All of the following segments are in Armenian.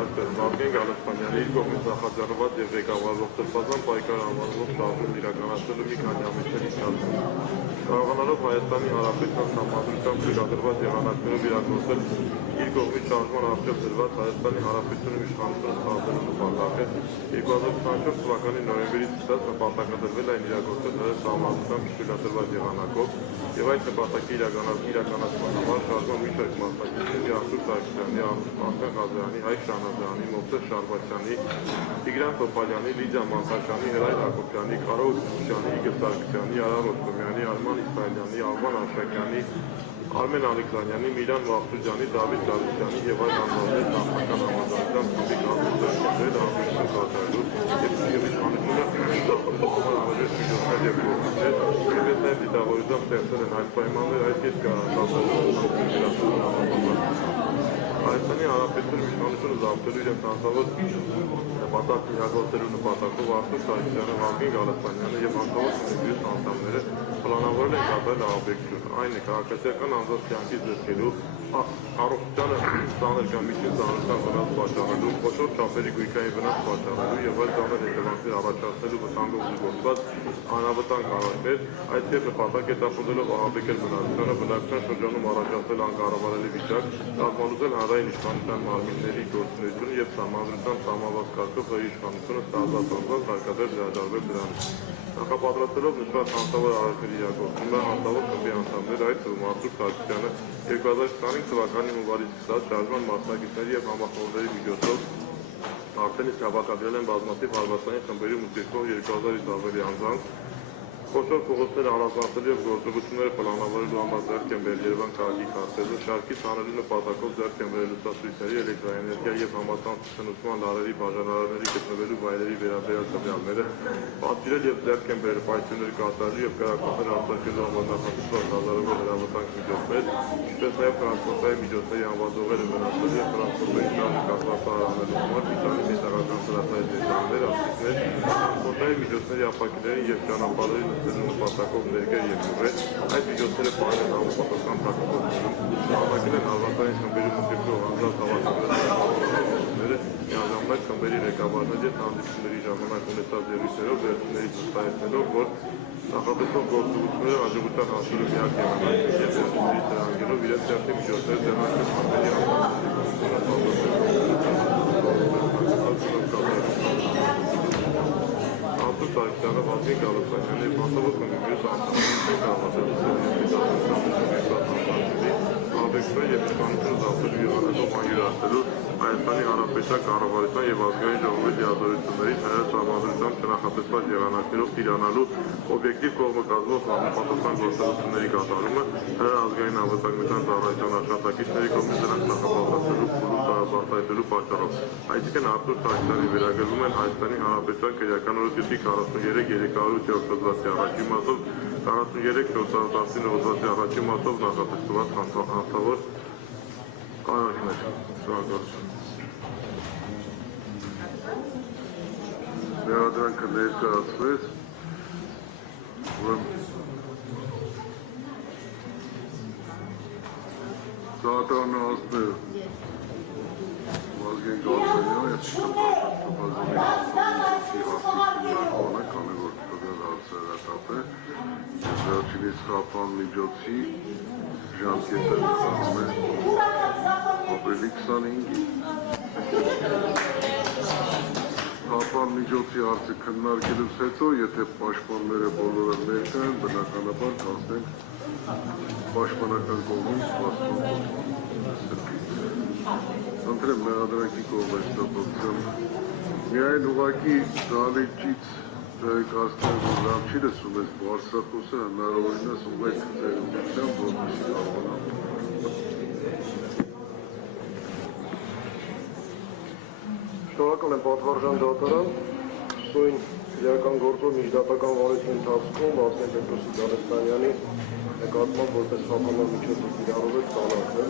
այստեղ Վազգեն Գալստանյանի իր կողմից նախաձեռնված եւ ղեկավարվող Սրբազան պայքար անվանվող շարժում իրականացնելու մի քանի ամիսների ընթացքում կարողանալով Հայաստանի Հանրապետության համադրությամբ թույլատրված եղանակներով իրագործել իր կողմից շարժման առջև դրված Հայաստանի Հանրապետությունում իշխանությունը ստանձնելու նպատակը 2024 թվականի նոյեմբերից սկսած նպատակադրվել այն իրագործել հրաշ համադրությամբ թույլատրված եղանակով եւ այդ նպատակի իրականացման համար շարժման մի շարք մասնակիցների Արտուր Սարգսյանի, Արմեն Ղազարյանի, Հայկ Շանազարյանի, Մովսես Շարվացյանի, Տիգրան Տոպալյանի, Լիդիա Մանտաշյանի, Հրայր Հակոբյանի, Կարո Ուսուցյանի, Իգոր Սարգսյանի, Արար Օսկոմյանի, Արման Իսմայելյանի, Ալման Աշակյանի, Արմեն Ալեքսանյանի, Միլան Վաղթուջյանի, Դավիթ Դավիթյանի եւ այլ անձաններ նախնական համաձայնությամբ քանդի կազմակերպել ամբողջական կատարելու եւ իշխանությունը անհրաժեշտ միջոցներ եւ գործիքներ եւ այդ դիտավորությամբ ստեղծել են այս պայմանները այդ կես Հայաստանի Հանրապետությունում իշխանությունը զավթելու իրենց անձնավոր նպատակը իրագործելու նպատակով Արտուր Սարգսյանը, Վազգեն Գալստանյանը եւ անձնավոր կոմիտեի անդամները պլանավորել են կատարել ահաբեկչություն, այն է քաղաքացիական անձանց կյանքից զրկելու, առողջությանը ծանր կամ միջին ծանրության վնաս պատճառելու, խոշոր չափերի գույքային վնաս պատճառելու եւ այլ ծանր հետևանքներ առաջացնելու վտանգով զուգորդված անավտանգ արարքներ, այսպես նպատակ հետապնդելով ահաբեկել բնակչությանը, բնակչության շրջանում առաջացնել անկառավարելի վիճակ, կազմալուծել հանրային իշխանության մարմինների գործունեությունը եւ համանդրության համավարակ կարգով իշխանությունը ստացած հարկադեր հրաժարվել դրանից։ Նախապատրաստելով նշված հանցավոր արարքների իրագործումը հանցավոր խմբի անդամներ, այդ թվում Արտուր Սարգսյանը 2025 թվականի հունվարից սկսած շարժման մասնակիցների եւ համախոհների միջոցով արդեն իսկ հավաքագրել են բազմաթիվ հարվածային խմբերի մուտքերով 2000-ից ավելի անձանց, խոշոր փողոցներ առանձնացնելու եւ գործողությունները պլանավորելու համար ձեռք են բերել Երևան քաղաքի քարտեզը, շարքից հանելու նպատակով ձեռք են բերել լուսացույցերի, էլեկտրաէներգիա եւ համացանց ցնուցման լարերի բաժանարարների գտնվելու վայրերի վերաբերյալ տվյալները, պատվիրել եւ ձեռք են բերել պայթյուններ կատարելու եւ կրակոցներ արձակելու համար նախատեսված հազարավոր հրավերական միջոցներ, ինչպես նաեւ տրանսպորտային միջոցների անվազողերը վնասելու եւ տրանսպորտային շարժը կազմակերպելու համար Իտալիայի մետաղական սրահային դեպքեր, ասիկներ, տրանսպորտային միջոցների ապակիներին եւ ճանապարհների նպատակով ներկայ եւ ուղղել, այդ միջոցները պահել համապատասխան թակավորությունում, շարունակել են հարվածային խմբերի մուտքերով անձանց հավաքագրել միաժամանակ խմբերի ղեկավարների հետ հանդիպումների ժամանակ ունեցած ելույթներով վերջիններից վստահեցնելով, որ նախատեսող գործողությունները հաջողության հասնելու միակ եղանակն է եւ վերջիններից հրահանգելով իրենց ձեռքի միջոցները ձեռնարկել խմբերի Արտուր Սարգսյանը, Վազգեն Գալստանյանը եւ հանցավոր կոմիտեի ահաբեկչության եւ իշխանությունը զավթելու եղանակով անիրացնելու Հայաստանի Հանրապետության կառավարության եւ ազգային ժողովի լիազորություններից հայաց համադրությամբ չնախատեսված եղանակներով տիրանալու օբյեկտիվ կողմը կազմող համապատասխան գործողությունների կատարումը ազգային անվտանգության ծառայության աշխատակիցների կողմից նրանք նախապատրաստելու փուլում տարածվելու պատճառով։ Այսինքն Արտուր Սարգսյանի վերագրվում են Հայաստանի Հանրապետության քրեական օրենսգրքի 43-307 հոդվածի առաջին մասով 43-419 հոդվածի առաջին մասով նախատեսված հանցավոր արարքներ։ Շնորհակալություն։ Վերադրանքը ներկայացվեց, Սահակարանը հասնել Վազգեն Գալստանյանը եւ Շքապազանի հարցի քանի որ տվյալ հարցը հրատապ է, վերջինիս խափան միջոցի ժամկետը ստանում է ապրիլի 25-ին։ Խափան միջոցի հարցը քննարկելուց հետո, եթե պաշտպանները բոլորը ներկա են, բնականաբար կանցնենք պաշտպանական կողմից պաշտպան Ընտրեմ մեղադրանքի կողմից ստապողություն։ Միայն ուղղակի դալիճից տեղեկացնել, որ լավ չի լսում ես բարձրախոսը հնարավորինս ուղղեք ձերությամբ, որպեսզի կարողանամ։ Շնորհակալ եմ պատվարժան դատարան, սույն քրեական գործով միջդատական վարույթի ընթացքում Վազգեն Պետրոսի Գալստանյանի նկատմամբ որպես խափանման միջոցով կիրառվել ծանոթը,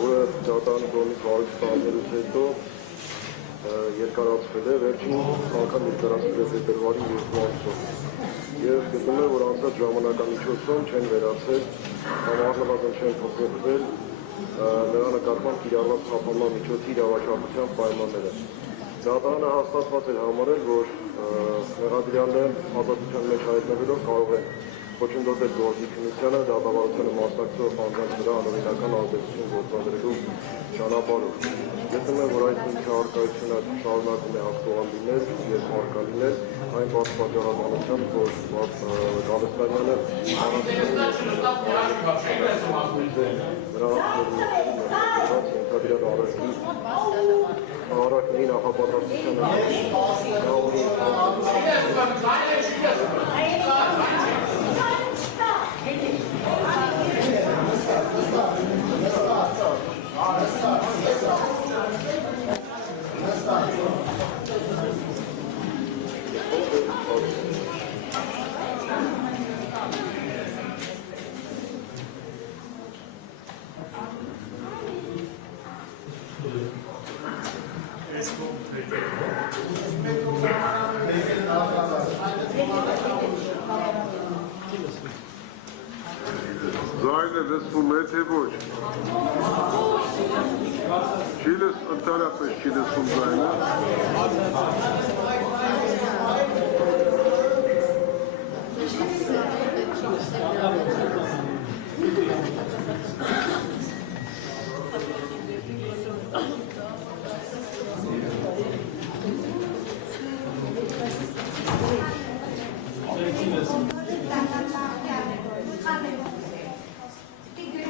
որը դատարանի կողմից վարույթ ստանալուց հետո երկարացվել է, վերջին անգամ երկարացվել է փետրվարի 2 ամսով եւ գտնում եմ, որ անցած ժամանակամիջոցում չեն վերացել, համառնվածն չեն փոփոխվել նրա նկատմամբ կիրառված խափանման միջոցի իրավաչափության պայմանները։ Դատարանը հաստատված էր համարել, որ մեղադրյալը ազատության մեջ հայտնվելով կարող է ոչնչացնել գործի քննությանը դատավարությանը մասնակցող անձանց վրա անօրինական ազդեցություն գործադրելու ճանապարհով։ Գտնում եմ, որ այդ հիմքի առկայությունը շարունակում է ակտուալ լինել եւ արկա լինել այն պատճառաբանությամբ, որ Գալստանյանը Արարքների նախապատրաստությանը Զայնը լսվում է, թե ոչ։ Ընդհանրապես չի լսվում զայնը։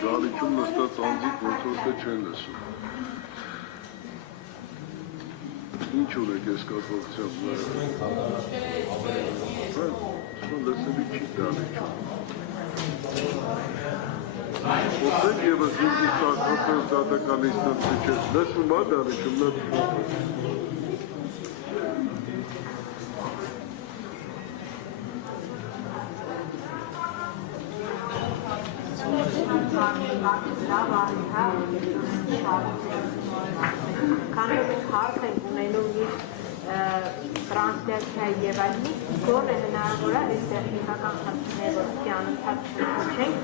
Դալիճում նստած անձիկ ոնց որ թե չեն լսում։ Ինչ ունեք ես կապակցությամբ։ Լսելի չի դալիճում։ Ոսեք եվս ինձի սակրոպել դատականից նմսի չես։ Լսում ա դալիճում Քանի որ հարց ենք ունենում իր տրանսլյացիայի եւ այլնի, գոնե հնարավոր է այս տեխնիկական խնդիրները, որոնք անընդհատ չենք,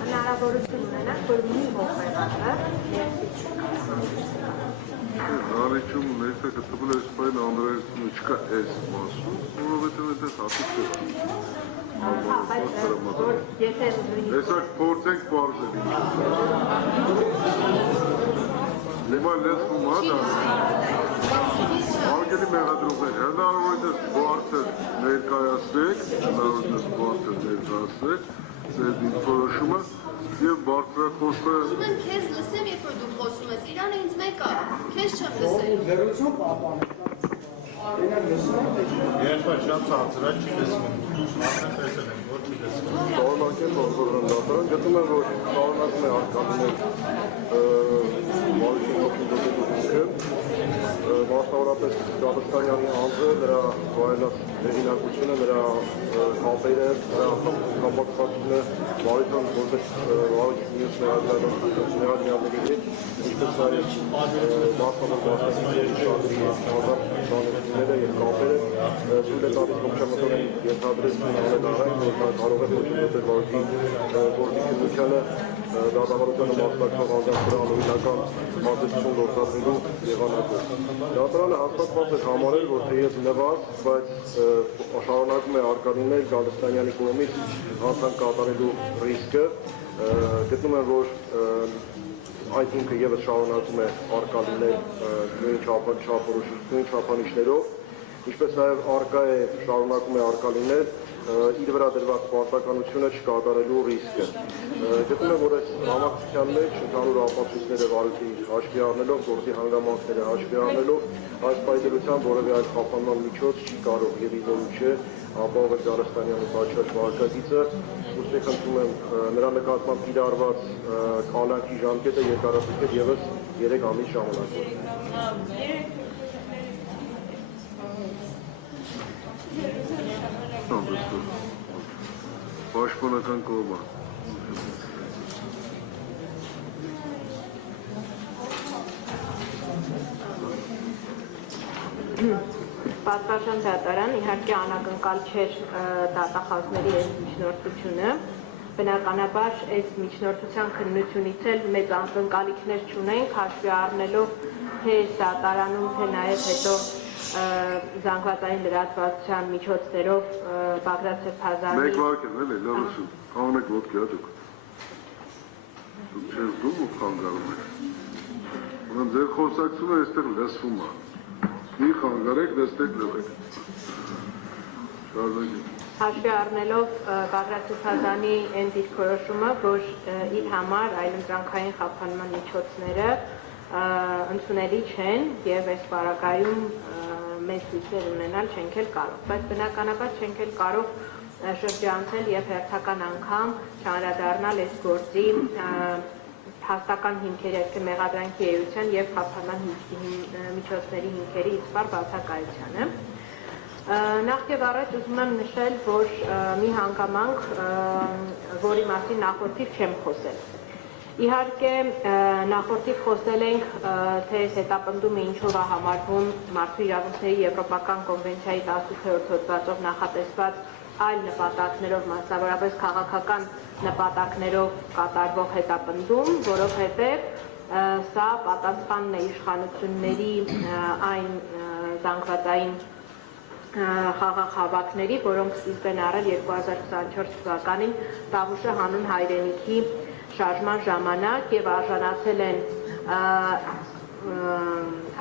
հնարավորություն ունենանք, որ մի օպերատը ներսից Դալիճում ներսը գտնվել է սպայն անհրաժեշտությունը չկա այս մասում, որովհետև այդպես հատուկ չէ։ Տեսակ փորձենք պարզել ինչ։ Հիմա լսվում ա դա։ Արգելի մեղադրողներ, հնարավորինս բարձր ներկայացրեք, ձեր դիրքորոշումը եւ բարձրախոսը։ Ուզում եմ քեզ լսեմ, երբ որ դու խոսում ես, Իրանը ինձ մեկ է, քեզ չեմ լսել։ Լրություն պահպանել։ Երբ շատ ցածր է, չի լսվում։ Արդեն տեսել եմ, որ չի լսվում։ Շարունակել ողջունում դատարան, գտնում եմ, որ շարունակում է արկածներ Մասնավորապես Գալստանյանի անձը, նրա վայելած հեղինակությունը, նրա կապերը, նրա կապակցությունը վարության որպես վարիչ մյուս մեղադրյալների հետ, ինչպես նաև մասնավորապես շարժի շարժները եւ կապերը ցույց է տալիս կոմպյութերային ենթադրեցին անել առայն, որ նա կարող է ոչնչացնել վարչի գործի քննությանը դատավարությանը մասնակցող անձանց վրա անօրինական ազդեցություն գործադրելու եղանակով։ Դատարանը հաստատված է համարել, որ թեև նվազ, բայց շարունակում է արկա լինել Գալստանյանի կողմից հանցանք կատարելու ռիսկը, գտնում եմ, որ այդ ինքը ևս շարունակում է արկա լինել նույն չափանիշներով, ինչպես նաև արկա է շարունակում է արկա լինել իր վրա դրված պարտականությունը չկատարելու ռիսկը։ Գտնում եմ, որ այս համակցության մեջ ընդհանուր ապացույցները վարույթի հաշվի առնելով, գործի հանգամանքները հաշվի առնելով, այս պայմանությամբ որևէ այլ խափանման միջոց չի կարող եւ իզորու չէ ապահովել Գալստանյանի պատշաճ վարկագիծը, ուստի խնդրում եմ նրա նկատմամբ կիրառված քանակի ժամկետը երկարատև ևս 3 ամիս շարունակել։ Պաշտպանական կողմը։ Պատվարժան դատարան իհարկե անակնկալ չէր դատախազների միջնորդությունը, բնականաբար այս միջնորդության քննությունից էլ մեծ անկնկալիքներ չունենք, հաշվի առնելով թե սատարանում, թե նաև հետո զանգվածային լրատվության միջոցներով Բագրատ Սրբազանի Մեկ վարքեն էլի, լավություն, խաղնեք ոտքի հատուկ։ Դուք չես դում ու խանգարում եք։ Ուրեմն ձեր խոսակցությունը այստեղ լսվում է։ Մի խանգարեք, նստեք լվեք։ Շարունակեք։ Հաշվի առնելով Բագրատ Սրբազանի այն դիրքորոշումը, որ իր համար այլընտրանքային խափանման միջոցները ընդունելի չեն եւ այս պարագայում մեծ լույսեր ունենալ չենք էլ կարող, բայց բնականաբար չենք էլ կարող շրջանցել եւ հերթական անգամ չանդրադառնալ այս գործի հաստական հիմքերի, այսինքն մեղադրանքի էության եւ խափանման միջոցների հիմքերի իսպառ բացակայությանը։ Նախ եւ առաջ ուզում եմ նշել, որ մի հանգամանք, որի մասին նախորդիվ չեմ խոսել։ Իհարկե նախորդիվ խոսել ենք, թե հետապնդումը ինչով է համարվում Մարդու իրավունքների Եվրոպական կոնվենցիայի 18-րդ հոդվածով նախատեսված այլ նպատակներով, մասնավորապես քաղաքական նպատակներով կատարվող հետապնդում, որովհետև սա պատասխանն է իշխանությունների այն զանգվածային խաղաղ հավաքների, որոնք սկիզբ են առել 2024 թվականին Տավուշը հանուն հայրենիքի շարժման ժամանակ եւ արժանացել են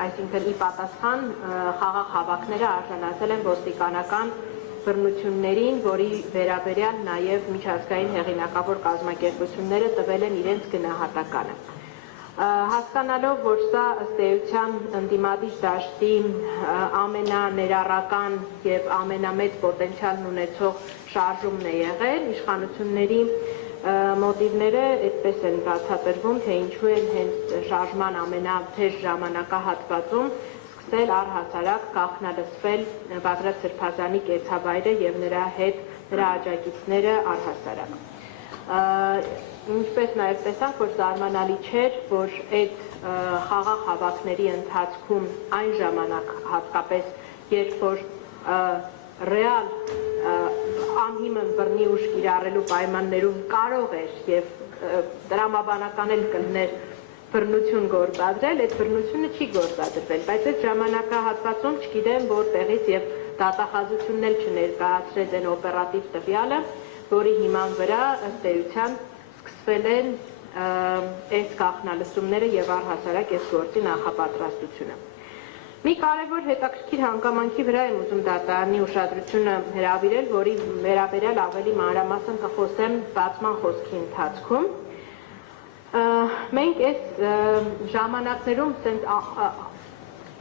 այսինքն ի պատասխան խաղաղ հավաքները արժանացել են ոստիկանական բռնություններին, որի վերաբերյալ նաեւ միջազգային հեղինակավոր կազմակերպությունները տվել են իրենց գնահատականը։ Հասկանալով, որ սա ըստ էության ընդդիմադիր դաշտի ամենաներառական եւ ամենամեծ պոտենցիալն ունեցող շարժումն է եղել, իշխանությունների մոտիվները այդպես են բացատրվում, թե ինչու են հենց շարժման ամենաթեժ ժամանակահատվածում սկսել առհասարակ կանխալսվել Բագրատ Սրբազանի կեցավայրը եւ նրա հետ նրա աջակիցները առհասարակ։ Ինչպես նաև տեսանք, որ զարմանալի չէր, որ այդ խաղաղ հավաքների ընթացքում այն ժամանակ հատկապես, երբ որ ռեալ անհիմն բռնի ուժ կիրառելու պայմաններում կարող էր եւ տրամաբանական էլ կլներ բռնություն գործադրել, այդ բռնությունը չի գործադրվել, բայց այդ ժամանակահատվածում չգիտեմ որտեղից եւ դատախազությունն էլ չներկայացրեց այն օպերատիվ տվյալը, որի հիման վրա ըստ էության սկսվել են այս կանխալսումները եւ առհասարակ այս գործի նախապատրաստությունը։ Մի կարևոր հետաքրքիր հանգամանքի վրա եմ ուզում դատարանի ուշադրությունը հրավիրել, որի վերաբերյալ ավելի մանրամասն կխոսեմ բացման խոսքի ընթացքում։ Մենք այս ժամանակներում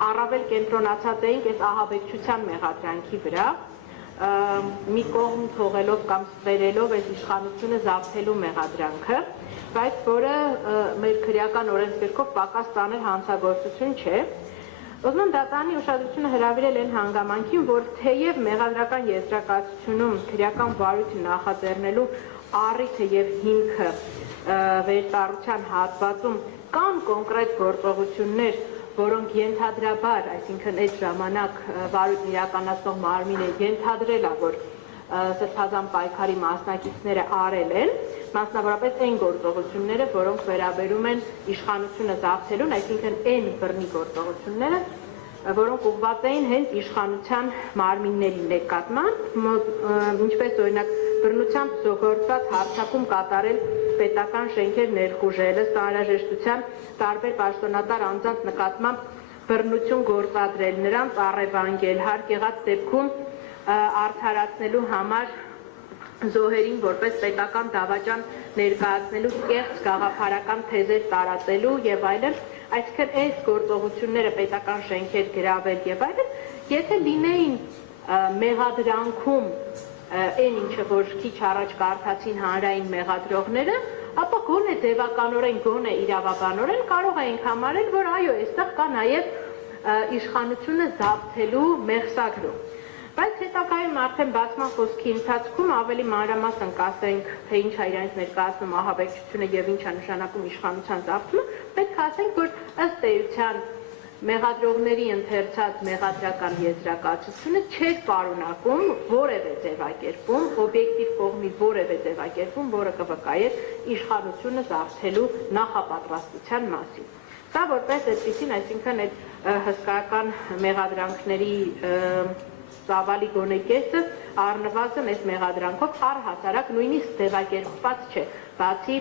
առավել կենտրոնացած էինք այս ահաբեկչության մեղադրանքի վրա, մի կողմ թողելով կամ ստվերելով այս իշխանությունը զավթելու մեղադրանքը, բայց որը մեր քրեական օրենսգրքով պակաս ծանր հանցագործություն չէ։ Ուզում եմ դատարանի ուշադրությունը հրավիրել այն հանգամանքին, որ թեև մեղադրական եզրակացությունում քրեական վարույթը նախաձեռնելու առիթը եւ հիմքը վերտառության հատվածում կան կոնկրետ գործողություններ, որոնք ենթադրաբար, այսինքն այդ ժամանակ վարույթն իրականացնող մարմինը ենթադրել է, որ Սրբազան պայքարի մասնակիցները արել են, մասնավորապես այն գործողությունները, որոնք վերաբերում են իշխանությունը զավթելուն, այսինքն այն բռնի գործողությունները, որոնք ուղղված էին հենց իշխանության մարմինների նկատմամբ, ինչպես օրինակ բռնությամբ զոհորդված հարձակում կատարել պետական շենքեր ներխուժել, ըստ անհրաժեշտության տարբեր պաշտոնատար անձանց նկատմամբ բռնություն գործադրել, նրանց առևանգել, հարկ եղած դեպքում արդարացնելու համար զոհերին որպես պետական դավաճան ներկայացնելու կեղծ գաղափարական թեզեր տարածելու եւ այլն, այսինքն այս գործողությունները պետական շենքեր գրավել եւ այլն, եթե լինեին մեղադրանքում այն ինչը որ քիչ առաջ կարդացին հանրային մեղադրողները, ապա գոնե ձևականորեն, գոնե իրավաբանորեն կարող էինք համարել, որ այո, այստեղ կա նաեւ իշխանությունը զավթելու մեղսագրում։ Բայց հետագայում արդեն բացման խոսքի ընթացքում ավելի մանրամասն կասենք, թե ինչ է իրենց ներկայացնում ահաբեկչությունը եւ ինչ է նշանակում իշխանության զավթումը, պետք է ասենք, որ ըստ էության մեղադրողների ընթերցած մեղադրական եզրակացությունը չէր պարունակում որևէ ձևակերպում, օբյեկտիվ կողմի որևէ ձևակերպում, որը կվկայեր իշխանությունը զավթելու նախապատրաստության մասին։ Սա որպես այդպիսին, այսինքն այդ հսկայական մեղադրանքների ծավալի գոնե կեսը առնվազն այս մեղադրանքով առհասարակ նույնիսկ ձևակերպված չէ, բացի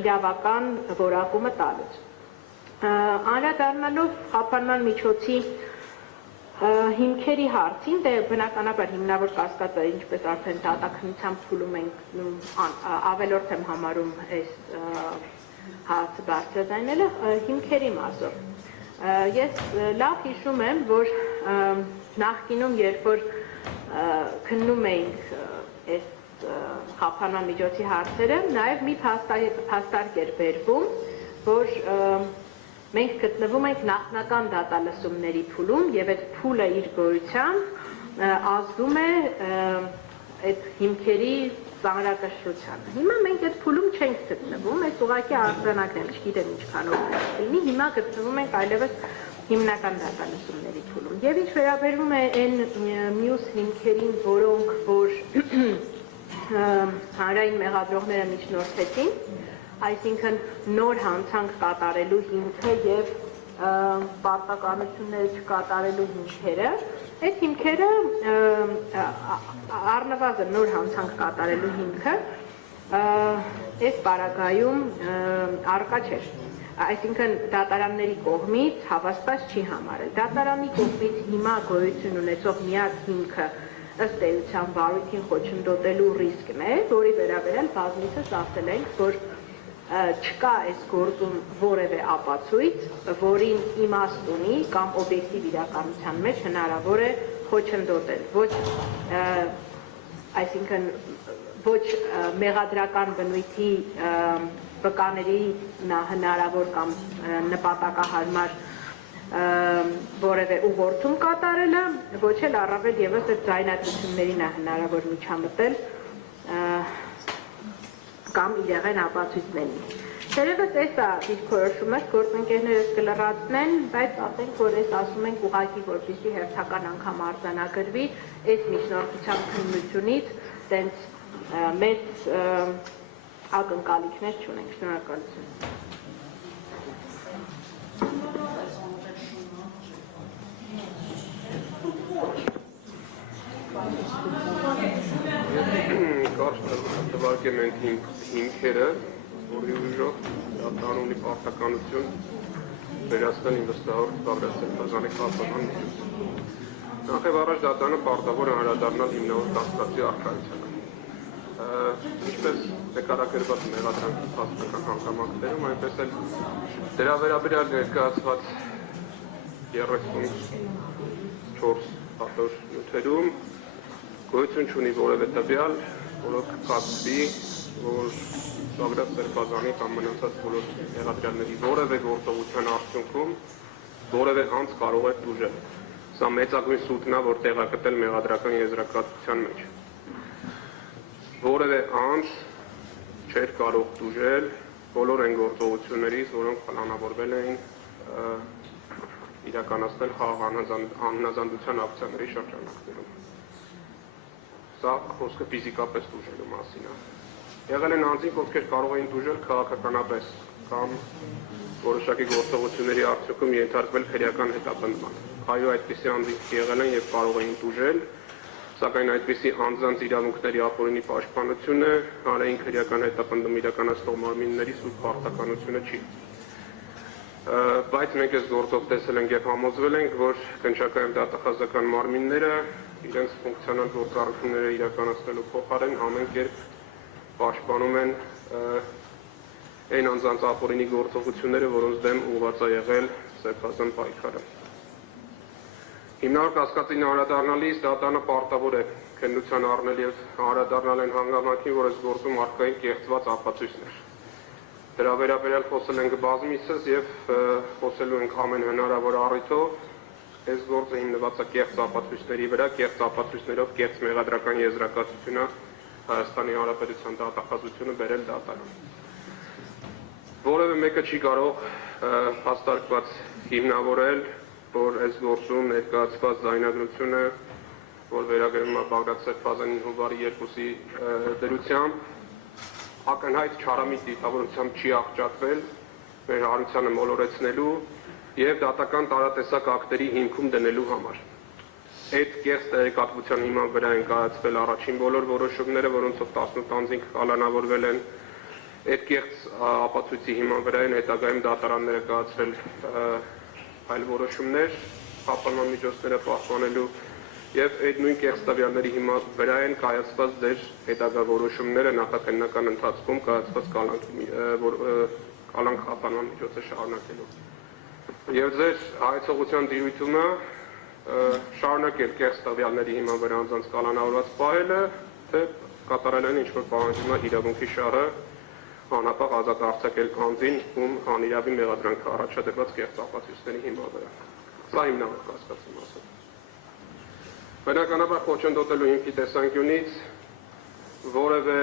իրավական որակումը տալուց։ Անդրադառնալով խափանման միջոցի հիմքերի հարցին, դե բնականաբար հիմնավոր կասկածը, ինչպես արդեն դատաքննությամբ փուլում ենք, ավելորդ եմ համարում այս հարցը բարձրաձայնելը, հիմքերի մասով։ Ես լավ հիշում եմ, որ նախկինում, երբ որ քննում էինք այս խափանման միջոցի հարցերը, նաև մի փաստարկ էր բերվում, որ մենք գտնվում ենք նախնական դատալսումների փուլում եւ այդ փուլը իր գոյությամբ ազդում է այդ հիմքերի ծանրակշռությանը։ Հիմա մենք այդ փուլում չենք գտնվում, այս ուղղակի արձանագրեմ, չգիտեմ ինչքանով լինի, հիմա գտնվում ենք այլևս հիմնական դատալսումների փուլում։ Եվ ինչ վերաբերում է այն մյուս հիմքերին, որոնք որ հանրային մեղադրողները միջնորդեցին, այսինքն նոր հանցանք կատարելու հիմքը եւ պարտականությունները չկատարելու հիմքերը, այդ հիմքերը առնվազն նոր հանցանք կատարելու հիմքը այս պարագայում առկա չէր, այսինքն դատարանների կողմից հավաստված չի համարել։ Դատարանի կողմից հիմա գոյություն ունեցող միակ հիմքը ըստ էության վարույթին խոչընդոտելու ռիսկն է, որի վերաբերյալ բազմիցս ասել ենք, որ չկա այս գործում որևէ ապացույց, որին իմաստ ունի կամ օբյեկտիվ իրականության մեջ հնարավոր է խոչընդոտել, այսինքն ոչ մեղադրական բնույթի վկաների հնարավոր կամ նպատակահարմար որևէ ուղղորդում կատարելը, ոչ էլ առավել եւս այդ ձայնագրություններին է հնարավոր միջամտել կամ իրեղեն ապացույցներին։ Թերևս այս է դիրքորոշումը, գործընկերներս կլրացնեն, բայց ասենք, որ այս ասում ենք ուղղակի, որպեսզի հերթական անգամ արձանագրվի այս միջնորդության քննությունից, տենց մեծ ակնկալիքներ չունենք։ Շնորհակալություն։ Կարծում ենք հիմքերը, որի ուժով դատարանի պարտականություն վերացնել ինվեստորի ծառայության բաժանի խափանման միջոց։ Նախև առաջ դատարանը պարտավոր է անդրադառնալ հիմնավոր կասկածի առկայությանը։ Ինչպես նկարագրված մեղադրանքի փաստական հանգամանքներում, այնպես էլ դրա վերաբերյալ ներկայացված 34 պատոր նյութերում գոյություն չունի որևէ տվյալ, որով կապվի, որ Բաղդադ Սերբազանի կամ մնացած բոլոր մեղադրյալների որևէ գործողության արդյունքում որևէ անձ կարող է տուժել։ Սա մեծագույն սուտն է, որ տեղակայել մեղադրական եզրակացության մեջ։ Որևէ անձ չէր կարող տուժել բոլոր այն գործողություններից, որոնք պլանավորվել էին իրականացնել խաղաղ անհնազանդության ակցիաների շրջանակներում։ Սա խոսքը ֆիզիկապես տուժելու մասին է։ Եղել են անձինք, ովքեր կարող էին տուժել քաղաքականապես կամ որոշակի գործողությունների արդյունքում ենթարկվել քրեական հետապնդման։ Այո, այդպիսի անձինք եղել են եւ կարող էին տուժել, սակայն այդպիսի անձանց իրավունքների ապօրինի պաշտպանությունը հանրային քրեական հետապնդում իրականացնող մարմինների սուրբ պարտականությունը չի։ Բայց մենք այս գործով տեսել ենք եւ համոզվել ենք, որ քննչական դատախազական մարմինները իրենց ֆունկցիոնալ գործառույթները իրականացնելու փոխարեն ամեն կերպ պաշտպանում են այն անձանց ապօրինի գործողությունները, որոնց դեմ ուղղված է եղել սեփական պայքարը։ Հիմնավոր կասկածին անդրադառնալիս դատարանը պարտավոր է քննության առնել եւ անդրադառնալ այն հանգամանքին, որ այս գործում առկա են կեղծված ապացույցներ։ Դրա վերաբերյալ խոսել ենք բազմիցս եւ խոսելու ենք ամեն հնարավոր առիթով։ Այս գործը հիմնված է կեղծ ապացույցների վրա, կեղծ ապացույցներով կեղծ մեղադրական եզրակացությունը Հայաստանի Հանրապետության դատախազությունը բերել դատարան։ Որևէ մեկը չի կարող հաստարկված հիմնավորել, որ այս գործում ներկայացված ձայնագրությունը, որ վերագրվում է Բաղդադ Սրբազանին հունվարի 2-ի դրությամբ, ակնհայտ չարամիտ դիտավորությամբ չի աղճատվել մեր հարությանը մոլորեցնելու և դատական տարատեսակ ակտերի հիմքում դնելու համար։ Այդ կեղծ տեղեկատվության հիման վրա են կայացվել առաջին բոլոր որոշումները, որոնցով 18 անձինք կալանավորվել են։ Այդ կեղծ ապացույցի հիման վրա են հետագայում դատարանները կայացրել այլ որոշումներ խափանման միջոցները պահպանելու և այդ նույն կեղծ տվյալների հիման վրա են կայացված ձեր հետագա որոշումները նախաքննական ընթացքում կայացված կալանք խափանման միջոցը շարունակելու։ Եվ ձեր հայեցողության դիրույթումը շարունակել կեղծ տվյալների հիման վրա անձանց կալանավորված պահելը, թե կատարել են ինչ-որ պահանջում է իրավունքի շահը անհապաղ ազատ արձակել անձին, ում անիրավի մեղադրանք առաջադրված կեղծ ապացույցների հիման վրա։ Սա հիմնավոր կասկածի մասը։ Բնականաբար խոչընդոտելու հիմքի տեսանկյունից որևէ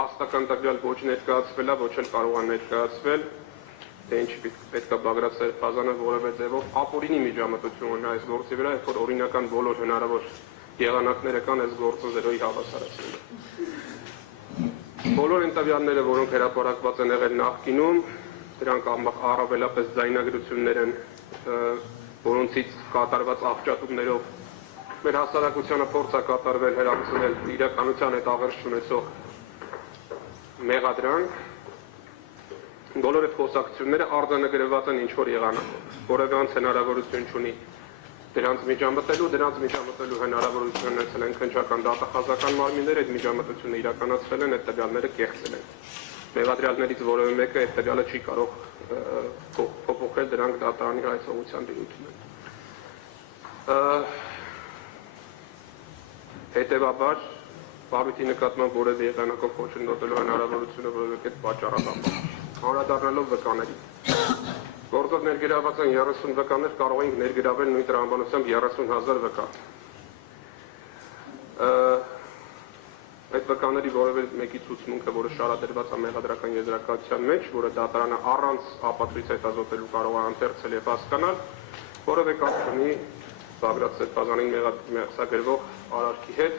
հաստական տվյալ ոչ ներկայացվել է, ոչ էլ կարող է ներկայացվել, թե ինչ պետք է Բաղդադ Սրբազանը որևէ ձևով ապօրինի միջամտություն ունենա այս գործի վրա, երբ որ օրինական բոլոր հնարավոր եղանակները կան այս գործը զերոյի հավասարացնելու։ Բոլոր այն տվյալները, որոնք հրապարակված են եղել նախկինում, դրանք առավելապես ձայնագրություններ են, որոնցից կատարված աղճատումներով մեր հասարակությանը փորձ է կատարվել հրապցնել իրականության հետ աղերս չունեցող մեղադրանք, բոլոր այդ խոսակցությունները արձանագրված են ինչ-որ եղանակով, որևէ անց հնարավորություն չունի դրանց միջամտելու հնարավորություն ունեցել են քննչական դատախազական մարմինները, այդ միջամտությունը իրականացրել են, այդ տվյալները կեղծել են։ Մեղադրյալներից որևէ մեկը այդ տվյալը չի կարող փոփոխել, դրանք դատարանի հայեցողության դիրույթում են։ Հետևաբար, բարույթի նկատմամբ որևէ եղանակով խոչընդոտելու հնարավորությունը որևէ կերպ պատճառաբան։ Անդրադառնալով վկաների։ Գործով ներգրաված են 30 վկաներ, կարող ենք ներգրավել նույն տրամաբանությամբ 30,000 վկա։ Այդ վկաների որևէ մեկի ցուցմունքը, որը շարադրված է մեղադրական եզրակացության մեջ, որը դատարանը առանց ապացույց հետազոտելու կարող է ընթերցել և հասկանալ, որևէ կապ չունի Բաղդադ Սրբազանին մեղսագրվող արարքի հետ,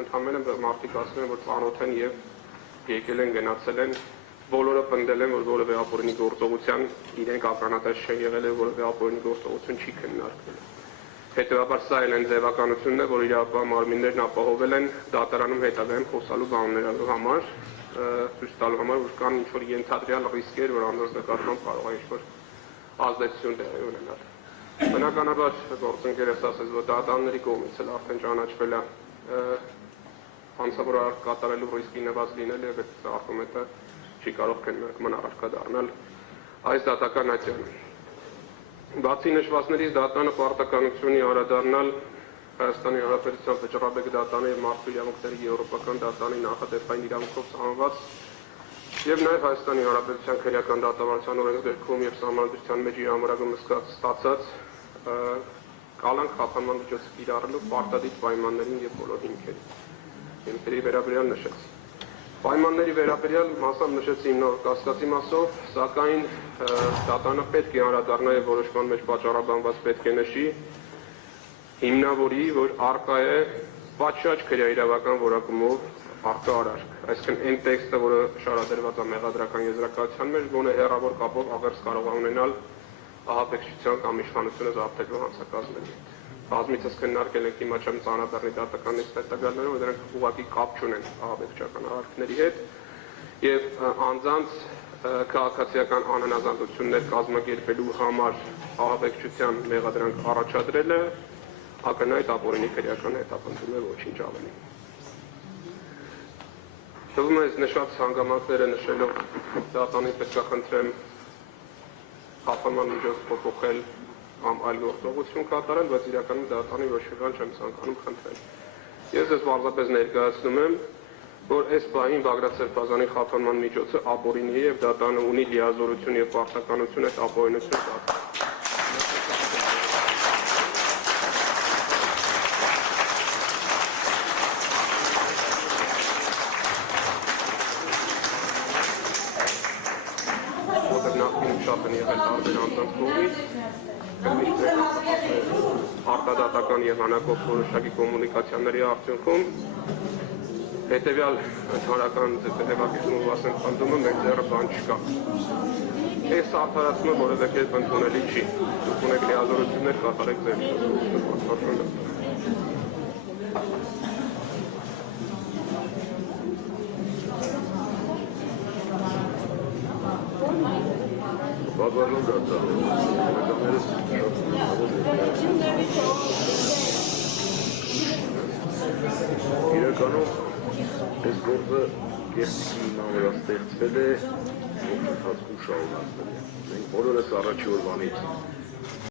ընդհանրապես մարդիկ ասում են, որ ծանոթ են և եկել են, գնացել են, բոլորը պնդել են, որ որևէ ապօրինի գործողության իրենք ականատես չեն եղել և որևէ ապօրինի գործողություն չի քննարկվել։ Հետևաբար սա էլ են ձևականությունն է, որ իրավապահ մարմիններն ապահովել են դատարանում հետագայում խոսալու բաններու համար, ցույց տալու համար, որ կան ինչ-որ ենթադրյալ ռիսկեր, որ անձանց նկատմամբ կարող է ինչ-որ ազդեցություն տեղի ունենալ։ Բնականաբար գործընկերս ասեց, որ դատարանների կողմից էլ արդեն ճանաչվել է հանցավոր արարք կատարելու ռիսկի նվազ լինել և այդ արգումենտը չի կարող քննարկման առարկա դառնալ այս դատական ատյանը։ Բացի նշվածներից դատարանը պարտականություն ունի անդրադառնալ Հայաստանի Հանրապետության վճռաբեկ դատարանի և մարդու իրավունքների եվրոպական դատարանի նախադեպային իրավունքով սահմանված և նաև Հայաստանի Հանրապետության քրեական դատավարության օրենսգրքում և սահմանադրության մեջ իր ամրագրումը ստացած կալանք խափանման միջոցը կիրառելով պարտադիր պայմաններին և բոլոր հիմքերի վերաբերյալ նշեց։ Պայմանների վերաբերյալ մասամբ նշեց հիմնավոր կասկածի մասով, սակայն դատարանը պետք է անդրադառնա և որոշման մեջ պատճառաբանված պետք է նշի հիմնավորի, որ առկա է պատշաճ քրեաիրավական որակումով առկա արարք։ Այսինքն այն տեքստը, որը շարադրված է մեղադրական եզրակացության մեջ, գոնե հեռավոր կապով աղերս կարող է ունենալ ահաբեկչության կամ իշխանությունը զավթելու հանցակազմերի հետ։ Բազմիցս քննարկել ենք հիմա չեմ ծանոթ դատական տվյալներով, որ դրանք ուղղակի կապ չունեն ահաբեկչական արարքների հետ եւ անձանց քաղաքացիական անհնազանդություններ կազմակերպելու համար ահաբեկչության մեղադրանք առաջադրելը ակնհայտ ապօրինի քրեական հետապնդում է, ոչինչ ավելի։ Թվում է նշված հանգամանքները նշելով դատարանին պետք է խնդրեմ խափանման միջոց փոփոխել կամ այլ գործողություն կատարել, բայց իրականում դատարանի ոչ մի բան չեմ ցանկանում խնդրել։ Ես ձեզ պարզապես ներկայացնում եմ, որ այս պահին Բաղդադ Սրբազանի խափանման միջոցը ապօրինի է և դատարանը ունի լիազորություն և պարտականություն այդ ապօրինությունը դատել։ Շատ արտադատական եւ հանակով որոշակի կոմունիկացիաների արդյունքում հետեւյալ ընդհանրական ձևակերպումը ասեմ խնդումը մեկ ձեռը բան չկա։ Այս արդարացումը որևէ կերպ ընդունելի չի։ Դուք ունեք լիազորություններ կատարեք ձեր շրջանում։ Բավարար դարձավ։ Իրականում այս գործը կերտի նավրա ստեղծվել է ընթացքում շարունակվել է։ Մենք բոլորս առաջի օրվանից